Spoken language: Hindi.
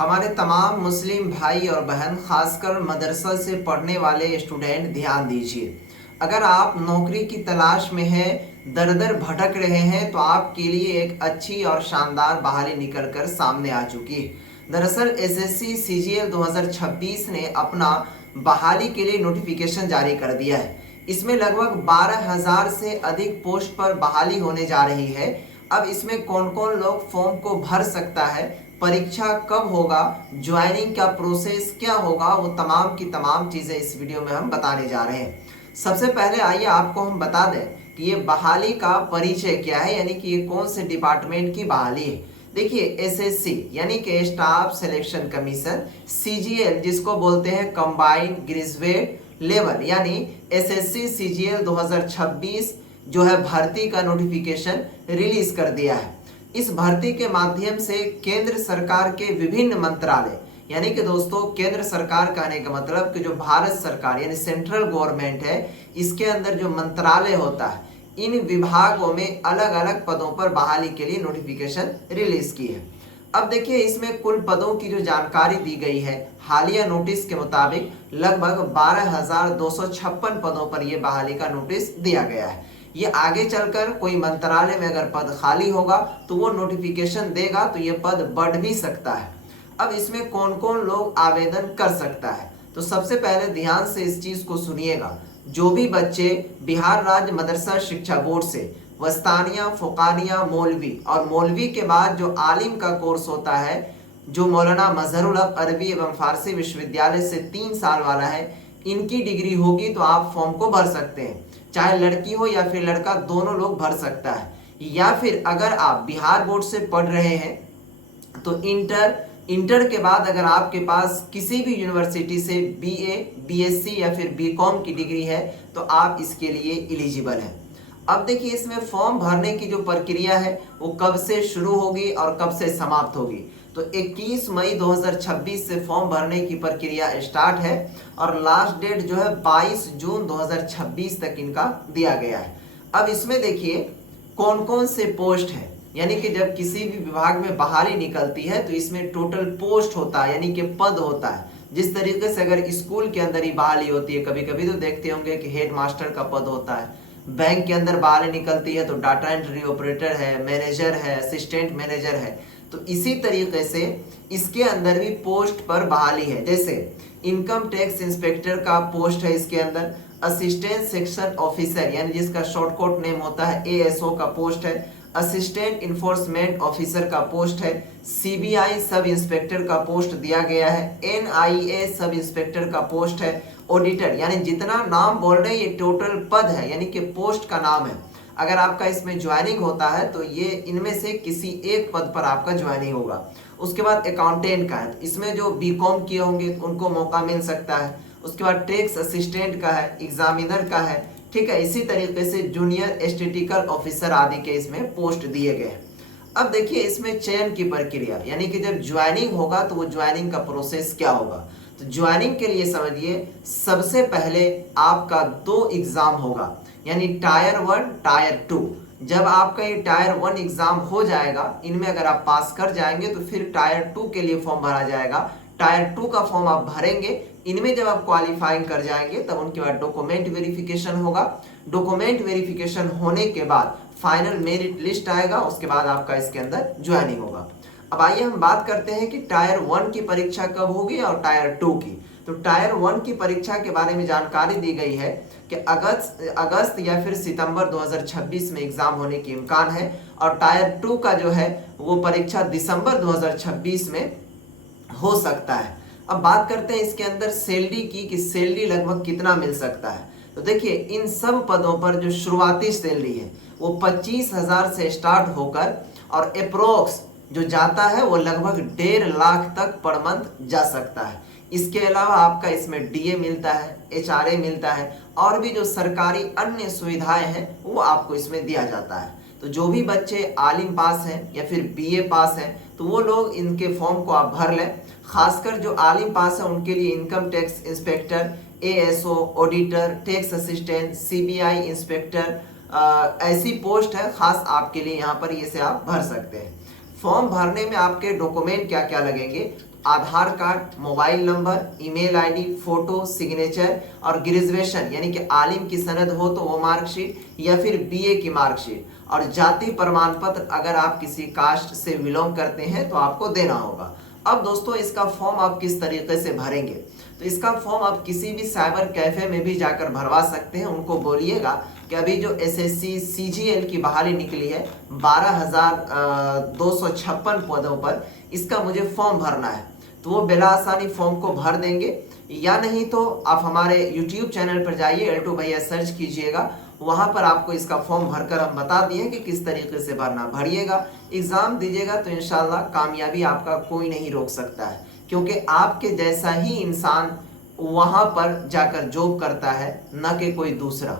हमारे तमाम मुस्लिम भाई और बहन, खासकर मदरसा से पढ़ने वाले स्टूडेंट, ध्यान दीजिए। अगर आप नौकरी की तलाश में हैं, दर दर भटक रहे हैं, तो आपके लिए एक अच्छी और शानदार बहाली निकल कर सामने आ चुकी है। दरअसल एसएससी सीजीएल 2026 ने अपना बहाली के लिए नोटिफिकेशन जारी कर दिया है। इसमें लगभग 12,000 से अधिक पोस्ट पर बहाली होने जा रही है। अब इसमें कौन कौन लोग फॉर्म को भर सकता है, परीक्षा कब होगा, ज्वाइनिंग का प्रोसेस क्या होगा, वो तमाम की तमाम चीज़ें इस वीडियो में हम बताने जा रहे हैं। सबसे पहले आइए आपको हम बता दें कि ये बहाली का परिचय क्या है, यानी कि ये कौन से डिपार्टमेंट की बहाली है। देखिए, एसएससी यानी कि स्टाफ सिलेक्शन कमीशन, सीजीएल जिसको बोलते हैं कंबाइंड ग्रेजुएट लेवल, यानी एसएससी सीजीएल 2026 जो है भर्ती का नोटिफिकेशन रिलीज कर दिया है। इस भर्ती के माध्यम से केंद्र सरकार के विभिन्न मंत्रालय, यानी कि दोस्तों केंद्र सरकार कहने का मतलब कि जो भारत सरकार यानी सेंट्रल गवर्नमेंट है, इसके अंदर जो मंत्रालय होता है, इन विभागों में अलग अलग पदों पर बहाली के लिए नोटिफिकेशन रिलीज की है। अब देखिए, इसमें कुल पदों की जो जानकारी दी गई है, हालिया नोटिस के मुताबिक लगभग 12,256 पदों पर यह बहाली का नोटिस दिया गया है। ये आगे चलकर कोई मंत्रालय में अगर पद खाली होगा तो वो नोटिफिकेशन देगा, तो ये पद बढ़ भी सकता है। अब इसमें कौन कौन लोग आवेदन कर सकता है, तो सबसे पहले ध्यान से इस चीज को सुनिएगा। जो भी बच्चे बिहार राज्य मदरसा शिक्षा बोर्ड से वस्तानिया, फुकानिया, मौलवी और मौलवी के बाद जो आलिम का कोर्स होता है, जो मौलाना मजहरुल हक अरबी एवं फारसी विश्वविद्यालय से 3 साल वाला है, इनकी डिग्री होगी तो आप फॉर्म को भर सकते हैं। चाहे लड़की हो या फिर लड़का, दोनों लोग भर सकता है। या फिर अगर आप बिहार बोर्ड से पढ़ रहे हैं तो इंटर के बाद अगर आपके पास किसी भी यूनिवर्सिटी से बीए, बीएससी या फिर बीकॉम की डिग्री है तो आप इसके लिए एलिजिबल हैं। अब देखिए, इसमें फॉर्म भरने की जो प्रक्रिया है वो कब से शुरू होगी और कब से समाप्त होगी, तो 21 मई 2026 से फॉर्म भरने की प्रक्रिया स्टार्ट है और लास्ट डेट जो है 22 जून 2026 तक इनका दिया गया है। अब इसमें देखिए कौन कौन से पोस्ट है, यानी कि जब किसी भी विभाग में बहाली निकलती है तो इसमें टोटल पोस्ट होता है, यानी कि पद होता है। जिस तरीके से अगर स्कूल के अंदर ही बहाली होती है, कभी कभी तो देखते होंगे कि हेड मास्टर का पद होता है, बैंक के अंदर बहाली निकलती है तो डाटा एंट्री ऑपरेटर है, मैनेजर है, असिस्टेंट मैनेजर है। तो इसी तरीके से इसके अंदर भी पोस्ट पर बहाली है। जैसे इनकम टैक्स इंस्पेक्टर का पोस्ट है, इसके अंदर असिस्टेंट सेक्शन ऑफिसर यानी जिसका शॉर्टकट नेम होता है एएसओ का पोस्ट है, असिस्टेंट इन्फोर्समेंट ऑफिसर का पोस्ट है, सीबीआई सब इंस्पेक्टर का पोस्ट दिया गया है, एनआईए सब इंस्पेक्टर का पोस्ट है, ऑडिटर, यानी जितना नाम बोल रहे हैं ये टोटल पद है, यानी कि पोस्ट का नाम है। अगर आपका इसमें ज्वाइनिंग होता है तो ये इनमें से किसी एक पद पर आपका ज्वाइनिंग होगा। उसके बाद अकाउंटेंट का है, तो इसमें जो बीकॉम किए होंगे उनको मौका मिल सकता है। उसके बाद टैक्स असिस्टेंट का है, एग्जामिनर का है, ठीक है। इसी तरीके से जूनियर स्टैटिस्टिकल ऑफिसर आदि के इसमें पोस्ट दिए गए हैं। अब देखिए, इसमें चयन की प्रक्रिया, यानी कि जब ज्वाइनिंग होगा तो वो ज्वाइनिंग का प्रोसेस क्या होगा। तो ज्वाइनिंग के लिए समझिए, सबसे पहले आपका 2 एग्जाम होगा, यानी टायर 1, टायर 2। जब आपका ये टायर 1 एग्जाम हो जाएगा, इनमें अगर आप पास कर जाएंगे तो फिर टायर 2 के लिए फॉर्म भरा जाएगा। टायर 2 का फॉर्म आप भरेंगे, इनमें जब आप क्वालिफाइंग कर जाएंगे तब उनके बाद डॉक्यूमेंट वेरिफिकेशन होगा। डॉक्यूमेंट वेरिफिकेशन होने के बाद फाइनल मेरिट लिस्ट आएगा, उसके बाद आपका इसके अंदर ज्वाइनिंग होगा। अब आइए हम बात करते हैं कि टायर 1 की परीक्षा कब होगी और टायर 2 की। तो टायर 1 की परीक्षा के बारे में जानकारी दी गई है कि अगस्त या फिर सितंबर 2026 में एग्जाम होने की इम्कान है, और टायर 2 का जो है वो परीक्षा दिसंबर 2026 में हो सकता है। अब बात करते हैं इसके अंदर सैलरी की, कि सैलरी लगभग कितना मिल सकता है। तो देखिए, इन सब पदों पर जो शुरुआती सैलरी है वो 25,000 से स्टार्ट होकर और अप्रोक्स जो जाता है वो लगभग 1.5 लाख तक पर मंथ जा सकता है। इसके अलावा आपका इसमें डीए मिलता है, एचआरए मिलता है, और भी जो सरकारी अन्य सुविधाएं हैं वो आपको इसमें दिया जाता है। तो जो भी बच्चे आलिम पास हैं या फिर बीए पास हैं तो वो लोग इनके फॉर्म को आप भर लें। खासकर जो आलिम पास है उनके लिए income tax inspector, ASO, auditor, tax assistant, CBI inspector, ऐसी पोस्ट है खास आपके लिए, यहाँ पर ये से आप भर सकते हैं। फॉर्म भरने में आपके डॉक्यूमेंट क्या क्या लगेंगे, Aadhaar card, mobile number, email ID, photo, signature और ग्रेजुएशन यानी कि आलिम की सनद हो तो वो मार्कशीट या फिर बीए की मार्कशीट, और जाति प्रमाण पत्र अगर आप किसी कास्ट से बिलोंग करते हैं तो आपको देना होगा। अब दोस्तों इसका फॉर्म आप किस तरीके से भरेंगे, तो इसका फॉर्म आप किसी भी साइबर कैफे में भी जाकर भरवा सकते हैं। उनको बोलिएगा कि अभी जो एसएससी सीजीएल की बहाली निकली है 12,256 पदों पर, इसका मुझे फॉर्म भरना है, तो वो बिला आसानी फॉर्म को भर देंगे। या नहीं तो आप हमारे यूट्यूब चैनल पर जाइए, एल्टो भैया सर्च कीजिएगा, वहाँ पर आपको इसका फॉर्म भरकर हम बता दिए कि किस तरीके से भरना। भरिएगा, एग्ज़ाम दीजिएगा तो इंशाल्लाह कामयाबी आपका कोई नहीं रोक सकता है, क्योंकि आपके जैसा ही इंसान वहाँ पर जाकर जॉब करता है, न कि कोई दूसरा।